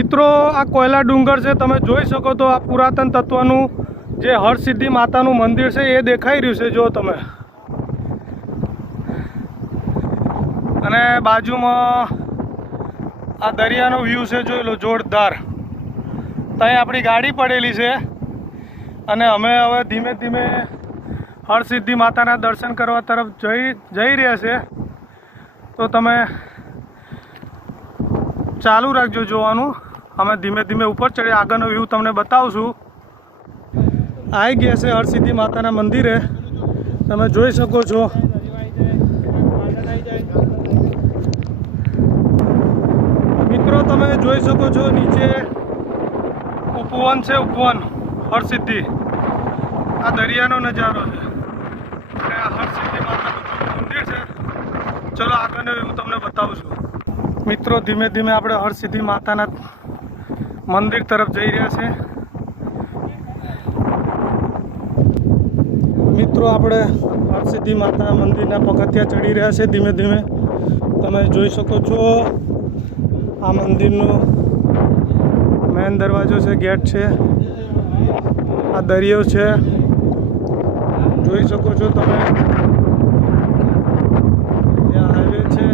મિત્રો આ કોયલા ડુંગર છે, તમે જોઈ શકો તો આ પુરાતન તત્વનું જે હરસિદ્ધિ માતાનું મંદિર છે એ દેખાઈ રહ્યું છે જો તમે, અને બાજુમાં આ દરિયાનો વ્યૂ છે જોઈ લો જોરદાર. ત્યાં આપણી ગાડી પડેલી છે અને અમે હવે ધીમે ધીમે હરસિદ્ધિ માતાના દર્શન કરવા તરફ જઈ રહ્યા છે. તો તમે ચાલુ રાખજો જોવાનું. અમે ધીમે ધીમે ઉપર ચડી આગળનો વ્યૂ તમને બતાવશું. આવી ગયા છે હરસિદ્ધિ માતાના મંદિરે, તમે જોઈ શકો છો. મિત્રો તમે જોઈ શકો છો નીચે ઉપવન છે, ઉપવન હરસિદ્ધિ. આ દરિયાનો નજારો છે અને આ હરસિદ્ધિ માતાનું મંદિર છે. ચલો આગળનો વ્યૂ તમને બતાવું છું. મિત્રો ધીમે ધીમે આપણે હરસિદ્ધિ માતાના મંદિર તરફ જઈ રહ્યા છે. મિત્રો આપણે હરસિદ્ધિ માતાના મંદિરના પગથિયા ચડી રહ્યા છે ધીમે ધીમે. તમે જોઈ શકો છો આ મંદિરનો મેન દરવાજો છે, ગેટ છે. આ દરિયો છે, જોઈ શકો છો તમે. ત્યાં હાઈવે છે.